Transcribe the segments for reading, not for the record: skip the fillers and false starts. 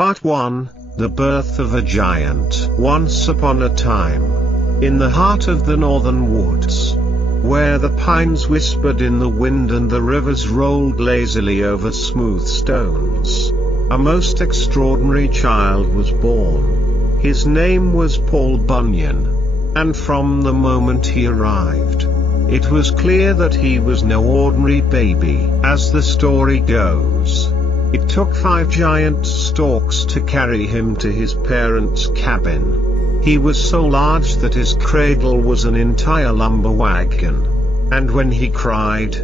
Part 1, The Birth of a Giant. Once upon a time, in the heart of the northern woods, where the pines whispered in the wind and the rivers rolled lazily over smooth stones, a most extraordinary child was born. His name was Paul Bunyan, and from the moment he arrived, it was clear that he was no ordinary baby. As the story goes, it took 5 giant storks to carry him to his parents' cabin. He was so large that his cradle was an entire lumber wagon, and when he cried,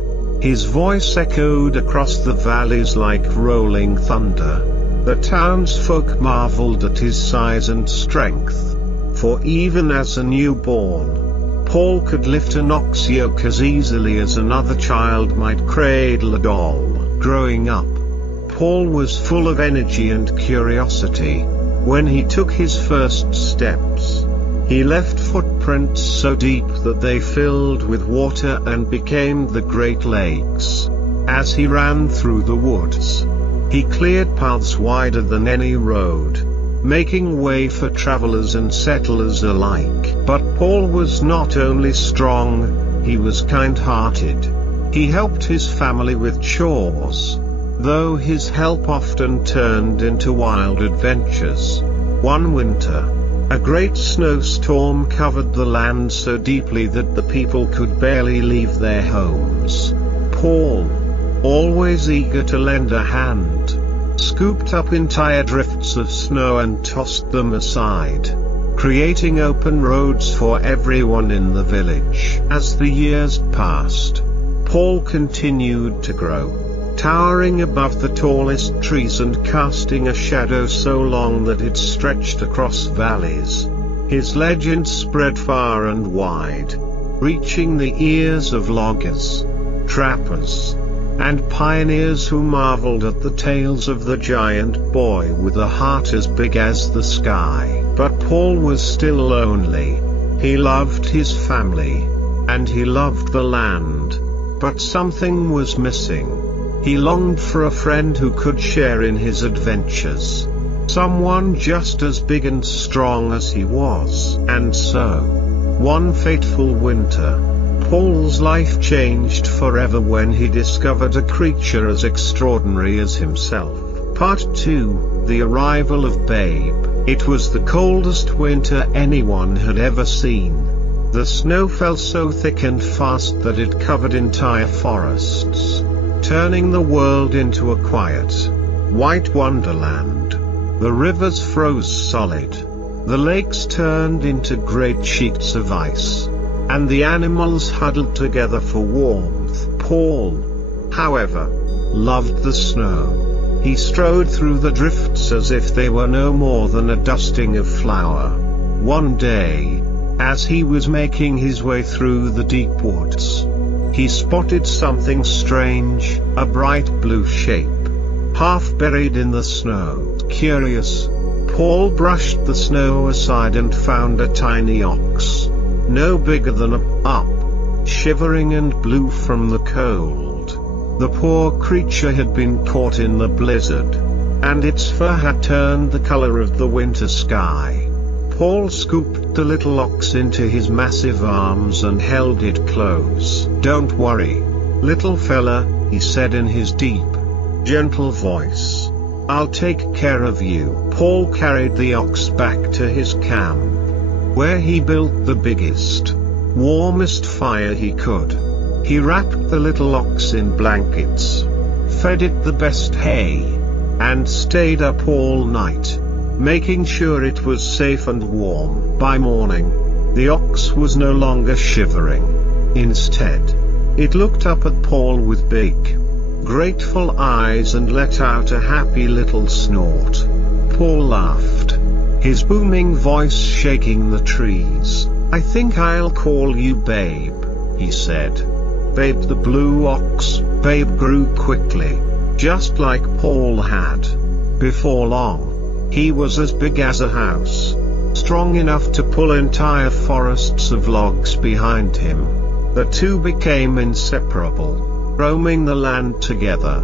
his voice echoed across the valleys like rolling thunder. The townsfolk marveled at his size and strength, for even as a newborn, Paul could lift an ox yoke as easily as another child might cradle a doll. Growing up, Paul was full of energy and curiosity. When he took his first steps, he left footprints so deep that they filled with water and became the Great Lakes. As he ran through the woods, he cleared paths wider than any road, making way for travelers and settlers alike. But Paul was not only strong, he was kind-hearted. He helped his family with chores, though his help often turned into wild adventures. One winter, a great snowstorm covered the land so deeply that the people could barely leave their homes. Paul, always eager to lend a hand, scooped up entire drifts of snow and tossed them aside, creating open roads for everyone in the village. As the years passed, Paul continued to grow, towering above the tallest trees and casting a shadow so long that it stretched across valleys. His legend spread far and wide, reaching the ears of loggers, trappers, and pioneers who marveled at the tales of the giant boy with a heart as big as the sky. But Paul was still lonely. He loved his family, and he loved the land, but something was missing. He longed for a friend who could share in his adventures, someone just as big and strong as he was. And so, one fateful winter, Paul's life changed forever when he discovered a creature as extraordinary as himself. Part 2, The Arrival of Babe. It was the coldest winter anyone had ever seen. The snow fell so thick and fast that it covered entire forests, turning the world into a quiet, white wonderland. The rivers froze solid, the lakes turned into great sheets of ice, and the animals huddled together for warmth. Paul, however, loved the snow. He strode through the drifts as if they were no more than a dusting of flour. One day, as he was making his way through the deep woods, he spotted something strange, a bright blue shape, half buried in the snow. Curious, Paul brushed the snow aside and found a tiny ox, no bigger than a pup, shivering and blue from the cold. The poor creature had been caught in the blizzard, and its fur had turned the color of the winter sky. Paul scooped the little ox into his massive arms and held it close. "Don't worry, little fella," he said in his deep, gentle voice. "I'll take care of you." Paul carried the ox back to his camp, where he built the biggest, warmest fire he could. He wrapped the little ox in blankets, fed it the best hay, and stayed up all night, making sure it was safe and warm. By morning, the ox was no longer shivering. Instead, it looked up at Paul with big, grateful eyes and let out a happy little snort. Paul laughed, his booming voice shaking the trees. "I think I'll call you Babe," he said. Babe the blue ox. Babe grew quickly, just like Paul had. Before long, he was as big as a house, strong enough to pull entire forests of logs behind him. The two became inseparable, roaming the land together,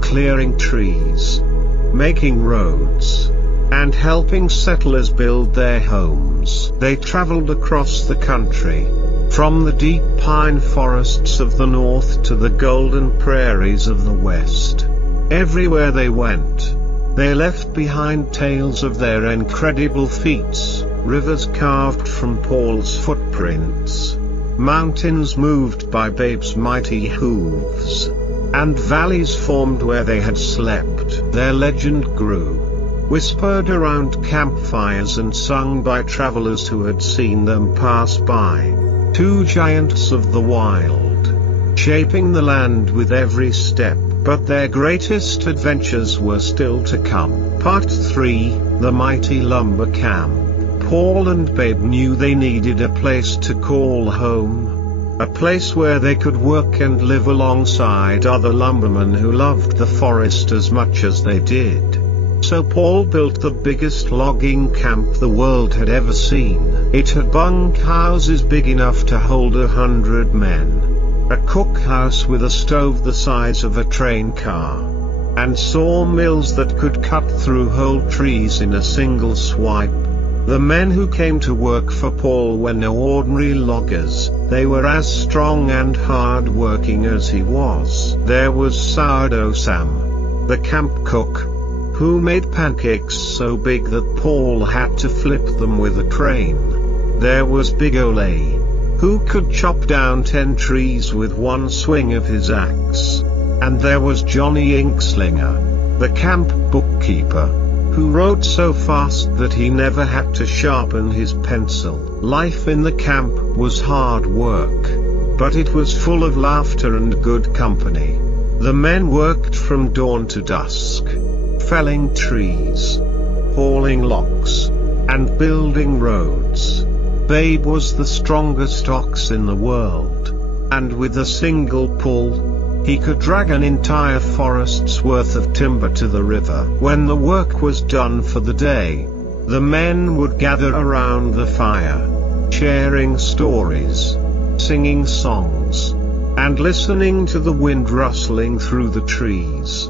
clearing trees, making roads, and helping settlers build their homes. They traveled across the country, from the deep pine forests of the north to the golden prairies of the west. Everywhere they went, they left behind tales of their incredible feats, rivers carved from Paul's footprints, mountains moved by Babe's mighty hooves, and valleys formed where they had slept. Their legend grew, whispered around campfires and sung by travelers who had seen them pass by. Two giants of the wild, shaping the land with every step. But their greatest adventures were still to come. Part 3, The Mighty Lumber Camp. Paul and Babe knew they needed a place to call home. A place where they could work and live alongside other lumbermen who loved the forest as much as they did. So Paul built the biggest logging camp the world had ever seen. It had bunkhouses big enough to hold 100 men. A cookhouse with a stove the size of a train car, and sawmills that could cut through whole trees in a single swipe. The men who came to work for Paul were no ordinary loggers. They were as strong and hard-working as he was. There was Sourdough Sam, the camp cook, who made pancakes so big that Paul had to flip them with a crane. There was Big Ole, who could chop down 10 trees with one swing of his axe. And there was Johnny Inkslinger, the camp bookkeeper, who wrote so fast that he never had to sharpen his pencil. Life in the camp was hard work, but it was full of laughter and good company. The men worked from dawn to dusk, felling trees, hauling logs, and building roads. Babe was the strongest ox in the world, and with a single pull, he could drag an entire forest's worth of timber to the river. When the work was done for the day, the men would gather around the fire, sharing stories, singing songs, and listening to the wind rustling through the trees.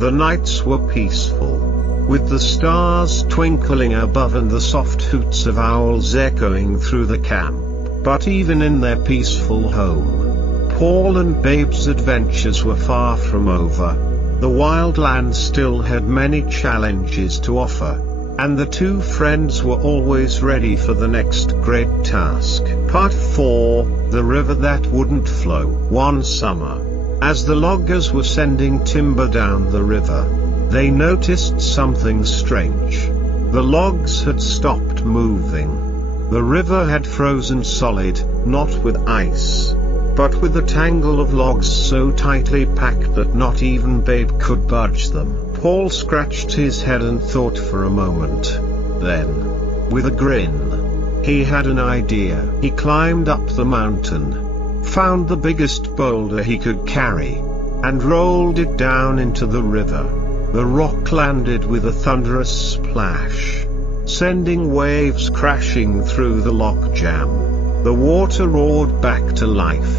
The nights were peaceful, with the stars twinkling above and the soft hoots of owls echoing through the camp. But even in their peaceful home, Paul and Babe's adventures were far from over. The wild land still had many challenges to offer, and the two friends were always ready for the next great task. Part 4, The River That Wouldn't Flow. One summer, as the loggers were sending timber down the river, they noticed something strange. The logs had stopped moving. The river had frozen solid, not with ice, but with a tangle of logs so tightly packed that not even Babe could budge them. Paul scratched his head and thought for a moment. Then, with a grin, he had an idea. He climbed up the mountain, found the biggest boulder he could carry, and rolled it down into the river. The rock landed with a thunderous splash, sending waves crashing through the logjam. The water roared back to life,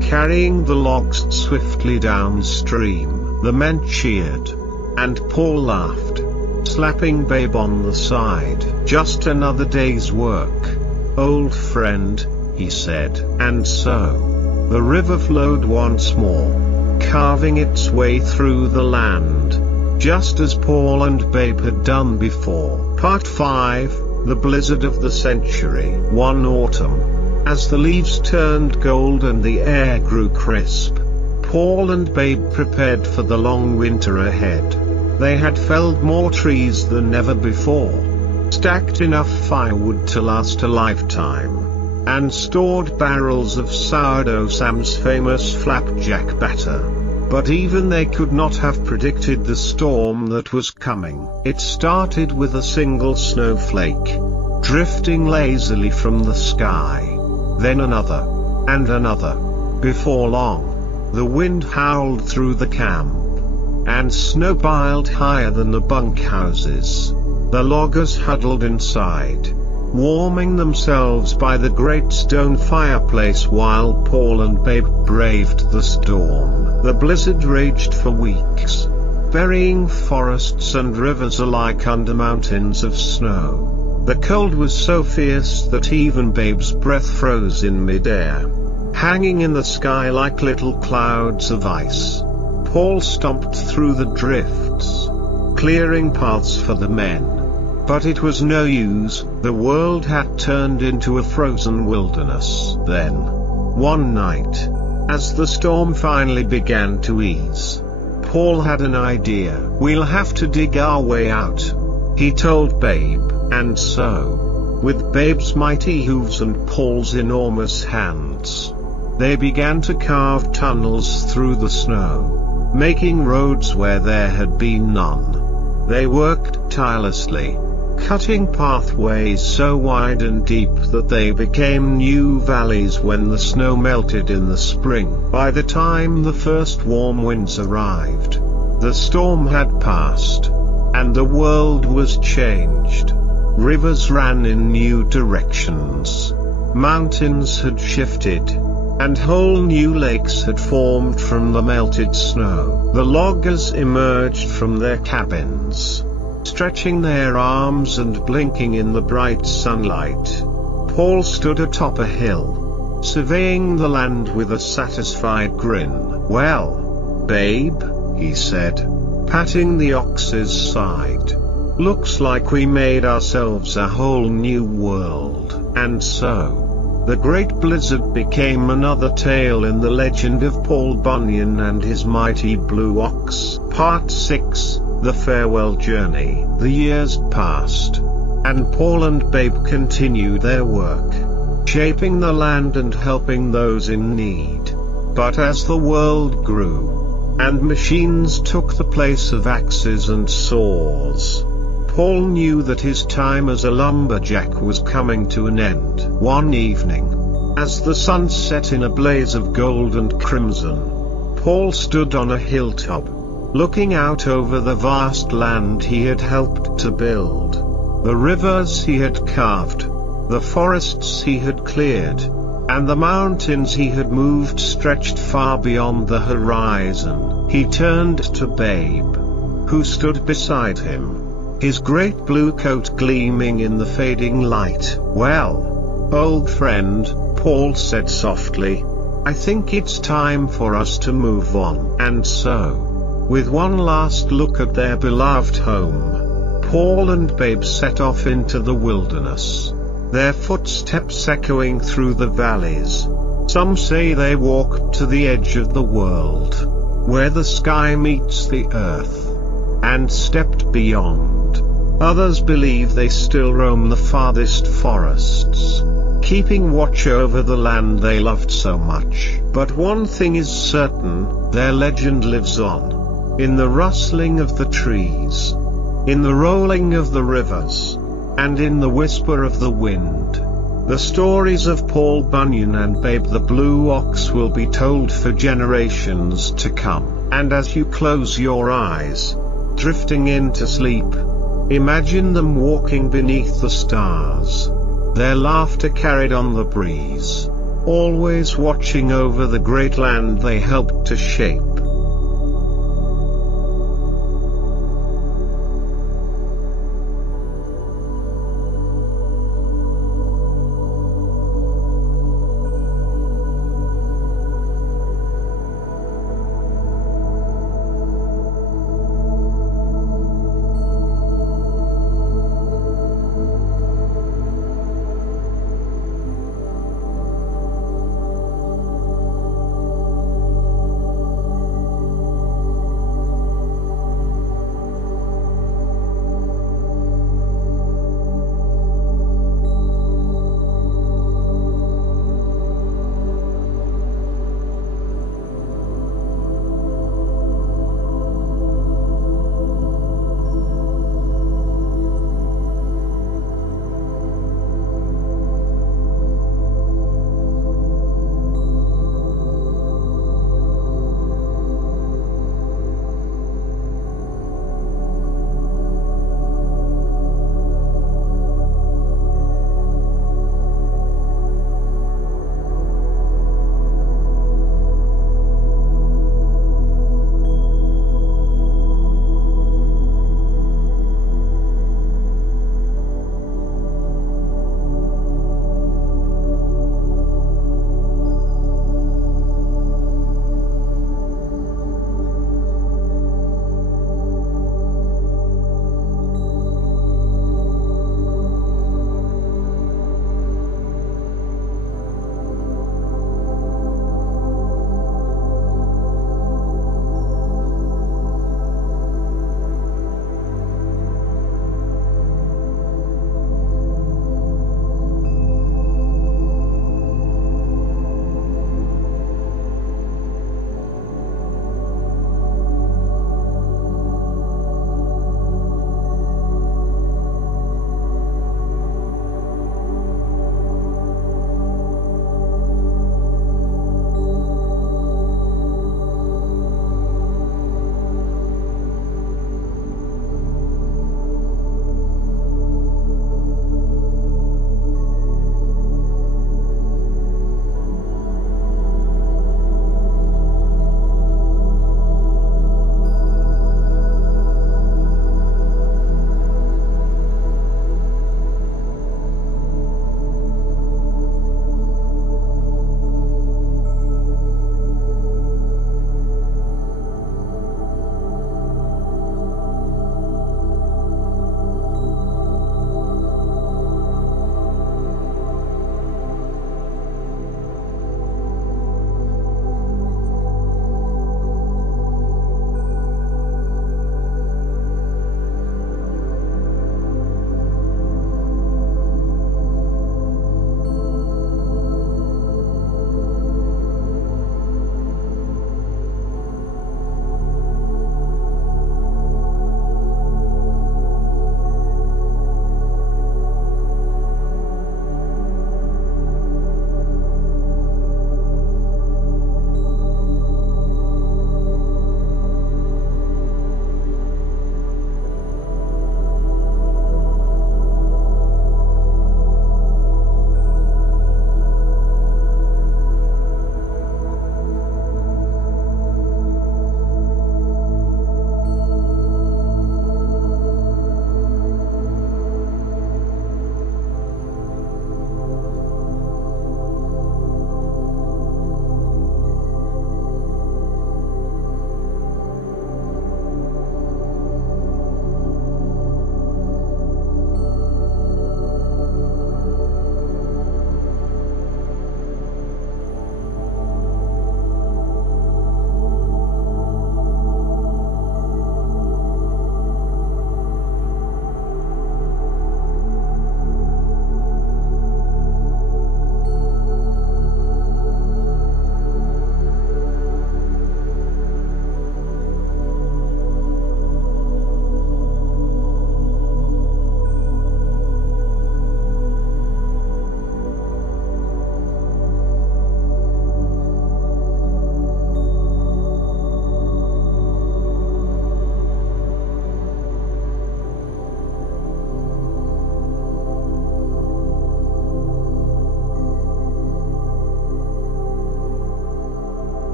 carrying the logs swiftly downstream. The men cheered, and Paul laughed, slapping Babe on the side. Just another day's work, old friend, he said. And so, the river flowed once more, carving its way through the land, just as Paul and Babe had done before. Part 5, The Blizzard of the Century. One autumn, as the leaves turned gold and the air grew crisp, Paul and Babe prepared for the long winter ahead. They had felled more trees than ever before, stacked enough firewood to last a lifetime, and stored barrels of Sourdough Sam's famous flapjack batter. But even they could not have predicted the storm that was coming. It started with a single snowflake, drifting lazily from the sky, then another, and another. Before long, the wind howled through the camp, and snow piled higher than the bunkhouses. The loggers huddled inside, warming themselves by the great stone fireplace while Paul and Babe braved the storm. The blizzard raged for weeks, burying forests and rivers alike under mountains of snow. The cold was so fierce that even Babe's breath froze in midair, hanging in the sky like little clouds of ice. Paul stomped through the drifts, clearing paths for the men. But it was no use, the world had turned into a frozen wilderness. Then, one night, as the storm finally began to ease, Paul had an idea. "We'll have to dig our way out," he told Babe, and so, with Babe's mighty hooves and Paul's enormous hands, they began to carve tunnels through the snow, making roads where there had been none. They worked tirelessly, cutting pathways so wide and deep that they became new valleys when the snow melted in the spring. By the time the first warm winds arrived, the storm had passed, and the world was changed. Rivers ran in new directions, mountains had shifted, and whole new lakes had formed from the melted snow. The loggers emerged from their cabins, stretching their arms and blinking in the bright sunlight. Paul stood atop a hill, surveying the land with a satisfied grin. "Well, Babe," he said, patting the ox's side, "looks like we made ourselves a whole new world." And so, the great blizzard became another tale in the legend of Paul Bunyan and his mighty blue ox. Part 6, The Farewell Journey. The years passed, and Paul and Babe continued their work, shaping the land and helping those in need. But as the world grew, and machines took the place of axes and saws, Paul knew that his time as a lumberjack was coming to an end. One evening, as the sun set in a blaze of gold and crimson, Paul stood on a hilltop, looking out over the vast land he had helped to build, the rivers he had carved, the forests he had cleared, and the mountains he had moved stretched far beyond the horizon. He turned to Babe, who stood beside him, his great blue coat gleaming in the fading light. "Well, old friend," Paul said softly, "I think it's time for us to move on." And so, with one last look at their beloved home, Paul and Babe set off into the wilderness, their footsteps echoing through the valleys. Some say they walked to the edge of the world, where the sky meets the earth, and stepped beyond. Others believe they still roam the farthest forests, keeping watch over the land they loved so much. But one thing is certain, their legend lives on, in the rustling of the trees, in the rolling of the rivers, and in the whisper of the wind. The stories of Paul Bunyan and Babe the Blue Ox will be told for generations to come. And as you close your eyes, drifting into sleep, imagine them walking beneath the stars, their laughter carried on the breeze, always watching over the great land they helped to shape.